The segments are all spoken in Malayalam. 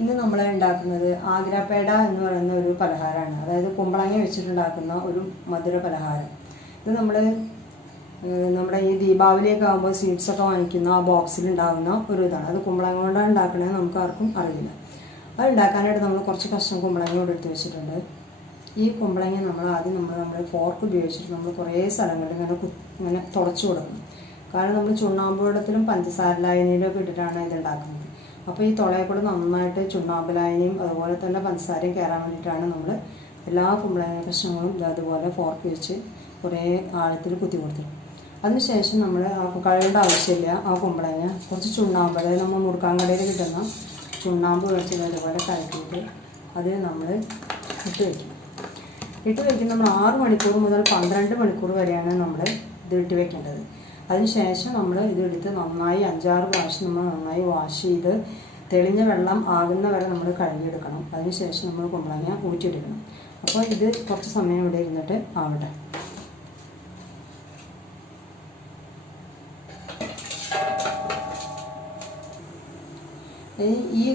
ഇന്ന് നമ്മൾ ഉണ്ടാക്കുന്നത് ആഗ്രാപേട എന്ന് പറയുന്ന ഒരു പലഹാരമാണ്. അതായത് കുമ്പളങ്ങ വെച്ചിട്ടുണ്ടാക്കുന്ന ഒരു മധുര പലഹാരം. ഇത് നമ്മുടെ ഈ ദീപാവലിയൊക്കെ ആകുമ്പോൾ സ്വീറ്റ്സൊക്കെ വാങ്ങിക്കുന്ന ആ ബോക്സിൽ ഉണ്ടാകുന്ന ഒരു ഇതാണ്. അത് കുമ്പളങ്ങ കൊണ്ടാണ് ഉണ്ടാക്കണമെന്ന് നമുക്ക് ആർക്കും അറിയില്ല. അത് ഉണ്ടാക്കാനായിട്ട് നമ്മൾ കുറച്ച് കഷ്ണം കുമ്പളങ്ങ കൂടെ എടുത്ത് വെച്ചിട്ടുണ്ട്. ഈ കുമ്പളങ്ങ നമ്മൾ ഫോർക്ക് ഉപയോഗിച്ചിട്ട് നമ്മൾ കുറേ സ്ഥലങ്ങളിൽ ഇങ്ങനെ തുടച്ചു കൊടുക്കും. കാരണം നമ്മൾ ചുണ്ണാമ്പ് വെള്ളത്തിലും പഞ്ചസാര ലായനിയിലും ഒക്കെ ഇട്ടിട്ടാണ് ഇത് ഉണ്ടാക്കുന്നത്. അപ്പോൾ ഈ തുളയെക്കൂടെ നന്നായിട്ട് ചുണ്ണാമ്പ് ലായനിയും അതുപോലെ തന്നെ പഞ്ചസാരയും കയറാൻ വേണ്ടിയിട്ടാണ് നമ്മൾ എല്ലാ കുമ്പളങ്ങ കഷ്ണങ്ങളും അതുപോലെ ഫോർക്ക് വെച്ച് കുറേ ആഴത്തിൽ കുത്തി കൊടുത്തത്. അതിനുശേഷം നമ്മൾ കഴുകേണ്ട ആവശ്യമില്ല. ആ കുമ്പളങ്ങ കുറച്ച് ചുണ്ണാമ്പ്, അതായത് നമ്മൾ മുറുക്കാൻ കടയിൽ കിട്ടുന്ന ചുണ്ണാമ്പ് വെച്ച് അതുപോലെ കലക്കിയിട്ട് അത് നമ്മൾ ഇട്ട് വയ്ക്കും. നമ്മൾ 6 മണിക്കൂർ മുതൽ 12 മണിക്കൂർ വരെയാണ് നമ്മൾ ഇത് ഇട്ട് വെക്കേണ്ടത്. അതിനുശേഷം നമ്മൾ ഇതെടുത്ത് നന്നായി 5-6 പ്രാവശ്യം നമ്മൾ നന്നായി വാഷ് ചെയ്ത് തെളിഞ്ഞ വെള്ളം ആകുന്ന വരെ നമ്മൾ കഴുകിയെടുക്കണം. അതിനുശേഷം നമ്മൾ കുമ്പളങ്ങ ഊറ്റിയെടുക്കണം. അപ്പോൾ ഇത് കുറച്ച് സമയം ഇവിടെ ഇരുന്നിട്ട് ആവട്ടെ. ഈ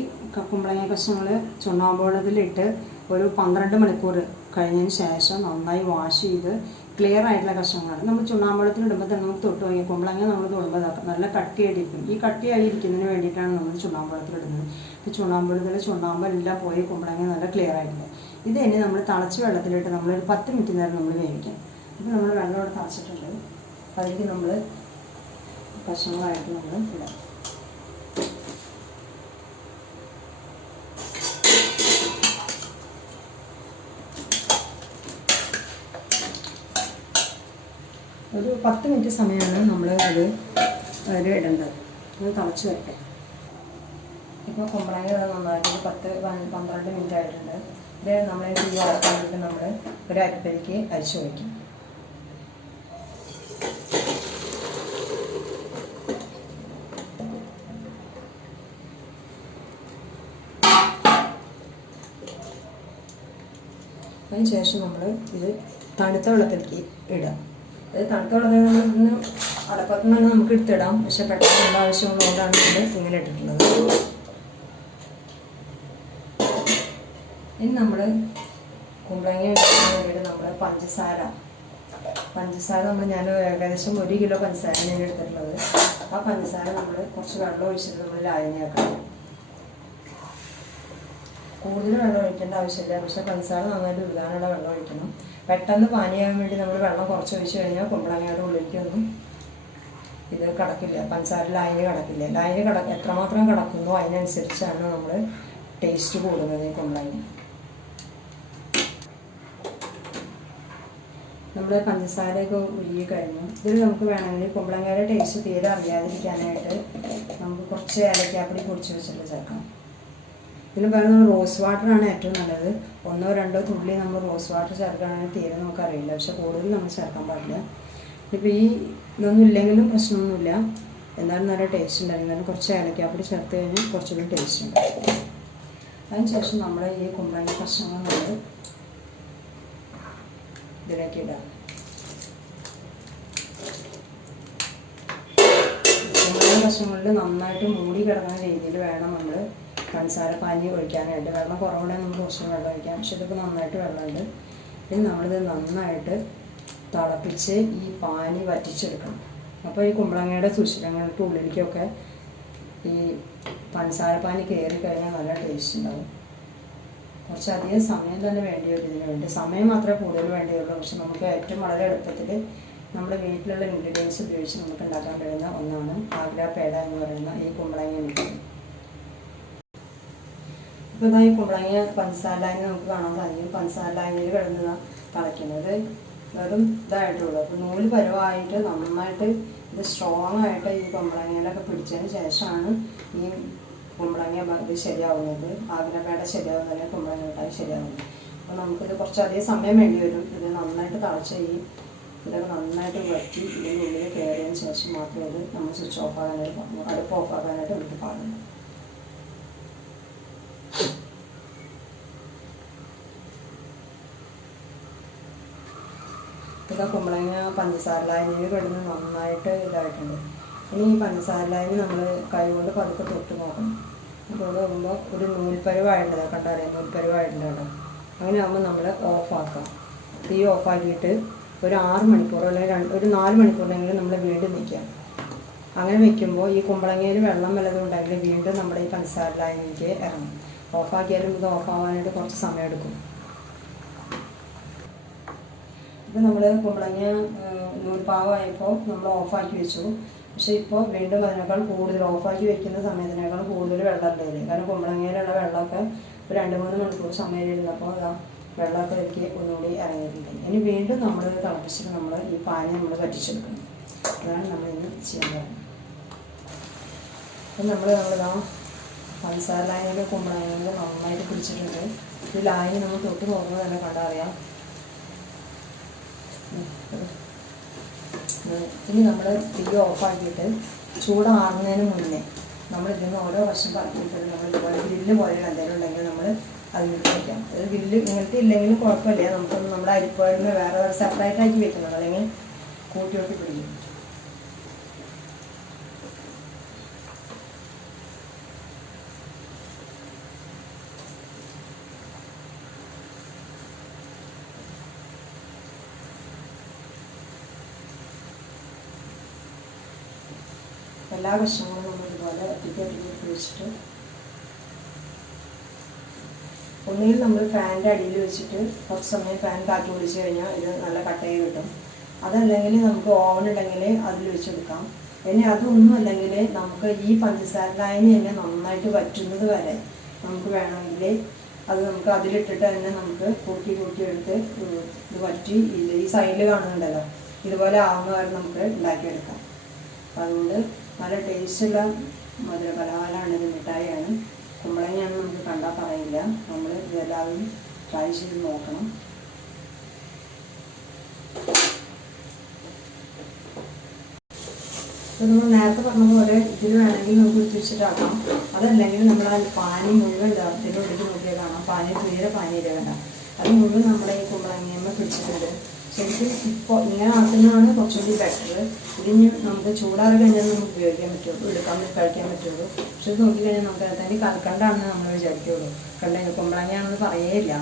കുമ്പളങ്ങ കഷ്ണങ്ങൾ ചുണ്ണാമ്പ് വെള്ളത്തിലിട്ട് ഒരു 12 മണിക്കൂർ കഴിഞ്ഞതിന് ശേഷം നന്നായി വാഷ് ചെയ്ത് ക്ലിയർ ആയിട്ടുള്ള കഷ്ണങ്ങളാണ്. നമ്മൾ ചുണ്ണാമ്പ് വെള്ളത്തിൽ ഇടുമ്പോൾ തന്നെ നമുക്ക് തൊട്ട് നോക്കി കുമ്പളങ്ങ നമ്മൾ തൊടുമ്പോൾ നല്ല കട്ടിയായിട്ടിരിക്കും. ഈ കട്ടിയായിരിക്കുന്നതിന് വേണ്ടിയിട്ടാണ് നമ്മൾ ചുണ്ണാമ്പ് വെള്ളത്തിലിടുന്നത്. ഇപ്പോൾ ചുണ്ണാമ്പ് വെള്ളത്തിൽ ചുണ്ണാമ്പെല്ലാം പോയി കുമ്പളങ്ങ നല്ല ക്ലിയർ ആയിട്ടുണ്ട്. ഇത് തന്നെ നമ്മൾ തിളച്ച വെള്ളത്തിലിട്ട് നമ്മളൊരു 10 മിനിറ്റ് നേരം നമ്മൾ വേവിക്കാം. അപ്പോൾ നമ്മൾ വെള്ളം ഇവിടെ തിളച്ചിട്ടുണ്ട്. അതിലേക്ക് നമ്മൾ കഷ്ണങ്ങളായിട്ട് നമ്മൾ ഇടാം. ഒരു 10 മിനിറ്റ് സമയമാണ് നമ്മൾ അത് ഇടേണ്ടത്. അത് തിളച്ച് വരട്ടെ. ഇപ്പോൾ കുമ്പളങ്ങ നന്നായിട്ട് 10-12 മിനിറ്റ് ആയിട്ടുണ്ട്. ഇത് നമ്മൾ തീ വറക്കാനായിട്ട് നമ്മൾ ഒരു അരിപ്പയിലേക്ക് അരിച്ചു വയ്ക്കും. അതിനുശേഷം നമ്മൾ ഇത് തണുത്ത വെള്ളത്തിലേക്ക് ഇടാം. അത് തണുത്ത വെള്ളത്തിൽ നിന്ന് അടപ്പത്ത് നിന്ന് നമുക്ക് എടുത്തിടാം. പക്ഷെ പെട്ടെന്നുള്ള ആവശ്യമുള്ളതുകൊണ്ടാണ് നമ്മൾ ഇങ്ങനെ ഇട്ടിട്ടുള്ളത്. ഇനി നമ്മൾ കുമ്പളങ്ങ ഉണ്ടാക്കാൻ വേണ്ടിയിട്ട് നമ്മൾ പഞ്ചസാര ഞാൻ ഏകദേശം 1 കിലോ പഞ്ചസാരയാണ് ഞാൻ എടുത്തിട്ടുള്ളത്. ആ പഞ്ചസാര നമ്മൾ കുറച്ച് വെള്ളം ഒഴിച്ചിട്ട് നമ്മൾ ലായനിയാക്കണം. കൂടുതൽ വെള്ളം ഒഴിക്കേണ്ട ആവശ്യമില്ല. പക്ഷേ പഞ്ചസാര നന്നായിട്ട് ഉരുകാനുള്ള വെള്ളം ഒഴിക്കണം. പെട്ടെന്ന് പാനിയാകാൻ വേണ്ടി നമ്മൾ വെള്ളം കുറച്ച് ഒഴിച്ച് കഴിഞ്ഞാൽ കുമ്പളങ്ങയുടെ ഉള്ളിലേക്കൊന്നും ഇത് കിടക്കില്ല. പഞ്ചസാര ലായനി കിടക്കില്ല. ലായനി എത്രമാത്രം കിടക്കുന്നോ അതിനനുസരിച്ചാണ് നമ്മൾ ടേസ്റ്റ് കൂടുന്നത്. ഈ കുമ്പളങ്ങ നമ്മൾ പഞ്ചസാരയൊക്കെ ഉരുകി കഴിഞ്ഞു. ഇതിൽ നമുക്ക് വേണമെങ്കിൽ കുമ്പളങ്ങയുടെ ടേസ്റ്റ് തീരെ അറിയാതിരിക്കാനായിട്ട് നമുക്ക് കുറച്ച് ഏലക്കാപ്പൊടി പൊടിച്ച് വെച്ചിട്ട് ചേർക്കാം. ഇതിന് പകരം നമ്മൾ റോസ് വാട്ടറാണ് ഏറ്റവും നല്ലത്. 1-2 തുള്ളി നമ്മൾ റോസ് വാട്ടർ ചേർക്കുകയാണെങ്കിൽ തീരെ നമുക്കറിയില്ല. പക്ഷെ കൂടുതൽ നമ്മൾ ചേർക്കാൻ പാടില്ല. ഇപ്പോൾ ഇതൊന്നും ഇല്ലെങ്കിലും പ്രശ്നമൊന്നുമില്ല. എന്നാലും നല്ല ടേസ്റ്റ് ഉണ്ടായിരുന്നു. കുറച്ച് ഏലക്കാപ്പൊടി ചേർത്ത് കഴിഞ്ഞാൽ കുറച്ചുകൂടി ടേസ്റ്റ് ഉണ്ട്. അതിനുശേഷം നമ്മൾ ഈ കുമ്പളങ്ങ കഷ്ണങ്ങൾ നമ്മൾ ഇതിലേക്ക് ഇടാം. കുമ്പളങ്ങ കഷ്ണങ്ങളിൽ നന്നായിട്ട് മൂടി കിടക്കുന്ന രീതിയിൽ വേണം നമ്മൾ പഞ്ചസാര പാനി ഒഴിക്കാനായിട്ട്. വെള്ളം കുറവുണ്ടെങ്കിൽ നമുക്ക് കുറച്ച് വെള്ളം ഒഴിക്കാം. പക്ഷെ ഇതൊക്കെ നന്നായിട്ട് വെള്ളമുണ്ട്. ഇനി നമ്മളിത് നന്നായിട്ട് തിളപ്പിച്ച് ഈ പാനി വറ്റിച്ചെടുക്കണം. അപ്പോൾ ഈ കുമ്പളങ്ങയുടെ സുഷിരങ്ങൾക്ക് ഉള്ളിലേക്കൊക്കെ ഈ പഞ്ചസാര പാനി കയറി കഴിഞ്ഞാൽ നല്ല ടേസ്റ്റ് ഉണ്ടാവും. കുറച്ചധികം സമയം തന്നെ വേണ്ടി വരും ഇതിന് വേണ്ടി. സമയം മാത്രമേ കൂടുതൽ വേണ്ടിയുള്ളൂ. പക്ഷെ നമുക്ക് ഏറ്റവും വളരെ എളുപ്പത്തിൽ നമ്മുടെ വീട്ടിലുള്ള ഇൻഗ്രീഡിയൻസ് ഉപയോഗിച്ച് നമുക്ക് ഉണ്ടാക്കാൻ കഴിയുന്ന ഒന്നാണ് ആഗ്രാപേട എന്ന് പറയുന്ന ഈ കുമ്പളങ്ങ മിഠായി. ഇപ്പോൾ ഇതാ ഈ കുമ്പളങ്ങ പഞ്ചസാര ലായനി നമുക്ക് കാണാൻ സാധിക്കും. പഞ്ചസാര ലായനിയിൽ കിടന്ന് തിളയ്ക്കുന്നത് വെറും ഇതായിട്ടുള്ളൂ. അപ്പോൾ നൂല് പരുവായിട്ട് നന്നായിട്ട് ഇത് സ്ട്രോങ് ആയിട്ട് ഈ കുമ്പളങ്ങയിലൊക്കെ പിടിച്ചതിന് ശേഷമാണ് ഈ കുമ്പളങ്ങ ഇത് ശരിയാവുന്നത്. ആഗ്രാപേട ശരിയാവുന്നതല്ലേ കുമ്പളങ്ങ മിഠായി ശരിയാവുന്നത്. അപ്പോൾ നമുക്കിത് കുറച്ചധികം സമയം വേണ്ടി വരും. ഇത് നന്നായിട്ട് തിളച്ച ഇതൊക്കെ നന്നായിട്ട് വറ്റി ഇതിൻ്റെ ഉള്ളിൽ കയറിയതിന് ശേഷം മാത്രമേ ഇത് നമ്മൾ സ്വിച്ച് ഓഫ് ആകാനായിട്ട് അടുപ്പ് ഓഫ് ആകാനായിട്ട് നമുക്ക് പാടുള്ളൂ. ഇതാ കുമ്പളങ്ങ പഞ്ചസാര ലായനിയിൽ കിടന്ന് നന്നായിട്ട് ഇതായിട്ടുണ്ട്. ഇനി ഈ പഞ്ചസാര ലായനി നമ്മൾ കൈ കൊണ്ട് പതുക്കെ തൊട്ട് നോക്കണം. പോകുമ്പോൾ ഒരു നൂൽപ്പരുവായിട്ടുണ്ട്, കണ്ടറിയാം നൂൽപ്പരുവായിട്ടുണ്ട് കേട്ടോ. അങ്ങനെ ആകുമ്പോൾ നമ്മൾ ഓഫാക്കാം. തീ ഓഫാക്കിയിട്ട് ഒരു 6 മണിക്കൂറോ അല്ലെങ്കിൽ ഒരു 4 മണിക്കൂറിനെങ്കിലും നമ്മൾ വീണ്ടും വയ്ക്കാം. അങ്ങനെ വെക്കുമ്പോൾ ഈ കുമ്പളങ്ങയിൽ വെള്ളം വല്ലതും ഉണ്ടെങ്കിൽ വീണ്ടും നമ്മുടെ ഈ പഞ്ചസാര ലായനിക്ക് ഇറങ്ങും. ഓഫാക്കിയാലും ഇത് ഓഫാവാനായിട്ട് കുറച്ച് സമയം എടുക്കും. ഇപ്പം നമ്മൾ കുമ്പളങ്ങ നൂൽപ്പാകമായപ്പോൾ നമ്മൾ ഓഫാക്കി വെച്ചു. പക്ഷേ ഇപ്പോൾ വീണ്ടും അതിനേക്കാൾ കൂടുതൽ ഓഫാക്കി വെക്കുന്ന സമയത്തിനേക്കാൾ കൂടുതൽ വെള്ളം ഉണ്ടായില്ലേ. കാരണം കുമ്പളങ്ങയിലുള്ള വെള്ളമൊക്കെ ഒരു 2-3 മണിക്കൂർ സമയം ഇരുന്നപ്പോൾ വെള്ളമൊക്കെ എനിക്ക് ഒന്നുകൂടി ഇറങ്ങിയിട്ടുണ്ട്. ഇനി വീണ്ടും നമ്മൾ തിളപ്പിച്ചിട്ട് നമ്മൾ ഈ പാനി നമ്മൾ വറ്റിച്ചെടുക്കണം. അതാണ് നമ്മളിന്ന് ചെയ്യുന്നത്. അപ്പം നമ്മളിതാ പഞ്ചസാര ലായനിയിൽ കുമ്പളങ്ങയിൽ നന്നായിട്ട് പിടിച്ചിട്ടുണ്ട്. ഈ ലായനി നമ്മൾ തൊട്ട് നോക്കുമ്പോൾ തന്നെ കണ്ടറിയാം. ഇനി നമ്മൾ തീ ഓഫാക്കിയിട്ട് ചൂടാറുന്നതിന് മുന്നേ നമ്മൾ ഇതിന് ഓരോ വർഷം പറക്കിയിട്ട് നമ്മൾ ഇതുപോലെ ഗ്രില്ല് പോലെയുള്ള എന്തെങ്കിലും ഉണ്ടെങ്കിൽ നമ്മൾ അതിലേക്ക് വയ്ക്കാം. അത് ഗ്രില്ല് ഇങ്ങനത്തെ ഇല്ലെങ്കിലും കുഴപ്പമില്ല. നമുക്കൊന്ന് നമ്മുടെ അരിപ്പകളിൽ വേറെ സെപ്പറേറ്റ് ആക്കി വെക്കുന്നത്, അല്ലെങ്കിൽ കൂട്ടി പിടിക്കും. എല്ലാ കഷ്ണങ്ങളും നമ്മൾ ഇതുപോലെ ഒറ്റയ്ക്ക് വെച്ചിട്ട് ഒന്നുകിൽ നമ്മൾ ഫാനിൻ്റെ അടിയിൽ വെച്ചിട്ട് കുറച്ച് സമയം ഫാൻ കാറ്റ് ഒഴിച്ച് കഴിഞ്ഞാൽ ഇത് നല്ല കട്ടയായി കിട്ടും. അതല്ലെങ്കിൽ നമുക്ക് ഓവൻ ഉണ്ടെങ്കിൽ അതിൽ വെച്ചെടുക്കാം. ഇനി അതൊന്നും അല്ലെങ്കിൽ നമുക്ക് ഈ പഞ്ചസാര ലായനി തന്നെ നന്നായിട്ട് വറ്റുന്നത് വരെ നമുക്ക് വേണമെങ്കിൽ അത് നമുക്ക് അതിലിട്ടിട്ട് തന്നെ നമുക്ക് കൂട്ടി എടുത്ത് ഇത് വറ്റി ഈ സൈഡിൽ കാണുന്നുണ്ടല്ലോ ഇതുപോലെ ആവുന്ന വരെ നമുക്ക് ഉണ്ടാക്കിയെടുക്കാം. അപ്പം അതുകൊണ്ട് നല്ല ടേസ്റ്റുള്ള മധുര പലഹാരമാണ്. ഇത് മിഠായിയാണ്. കുമ്പളങ്ങയാണ് നമുക്ക് കണ്ടാൽ പറയില്ല. നമ്മൾ ഇതെല്ലാവരും ട്രൈ ചെയ്ത് നോക്കണം. അപ്പോൾ നമ്മൾ നേരത്തെ പറഞ്ഞ പോലെ ഇതിൽ വേണമെങ്കിൽ നമുക്ക് ഉദ്ദേശിച്ചിട്ടാക്കാം. അതല്ലെങ്കിൽ നമ്മൾ ആ പാനി മുഴുവൻ ഇതിൻ്റെ ഉള്ളിൽ നോക്കിയാൽ കാണാം. തീരെ പാനിയില്ല വേണ്ട. അത് മുഴുവൻ നമ്മുടെ ഈ കുമ്പളങ്ങയമ്മ പിടിച്ചിട്ടുണ്ട്. ശരിക്കും ഇപ്പോൾ ഇങ്ങനെ ആക്കുന്നതാണ് കുറച്ചുകൂടി ബെറ്റർ. ഇതിന് നമുക്ക് ചൂടാറി കഴിഞ്ഞാൽ നമുക്ക് ഉപയോഗിക്കാൻ പറ്റുള്ളൂ, കഴിക്കാൻ പറ്റുള്ളൂ. പക്ഷെ ഇത് നോക്കിക്കഴിഞ്ഞാൽ നമുക്ക് അതിന് കൽക്കണ്ടാണെന്ന് നമ്മൾ വിചാരിക്കുള്ളൂ. കുമ്പളങ്ങയാണെന്ന് പറയേയില്ല.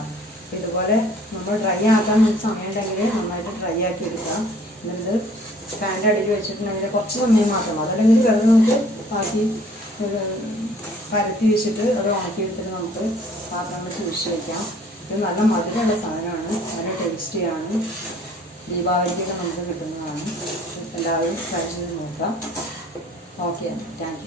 ഇതുപോലെ നമ്മൾ ഡ്രൈ ആക്കാൻ സമയം ഉണ്ടെങ്കിൽ നന്നായിട്ട് ഡ്രൈ ആക്കി എടുക്കാം. എന്നിട്ട് ഫാനിൻ്റെ അടിയിൽ വെച്ചിട്ടുണ്ടെങ്കിൽ കുറച്ച് സമയം മാത്രം, അതല്ലെങ്കിൽ വെള്ളം നമുക്ക് ബാക്കി പരത്തി വെച്ചിട്ട് അത് ഉണക്കിയെടുത്തിട്ട് നമുക്ക് പാത്രങ്ങൾ സൂക്ഷിച്ച് വയ്ക്കാം. ഇത് നല്ല മധുരമുള്ള സാധനമാണ്, നല്ല ടേസ്റ്റിയാണ്. ദീപാവലിക്കൊക്കെ നമുക്ക് കിട്ടുന്നതാണ്. എല്ലാവരും ട്രൈ ചെയ്ത് നോക്കാം. Okay, thank you.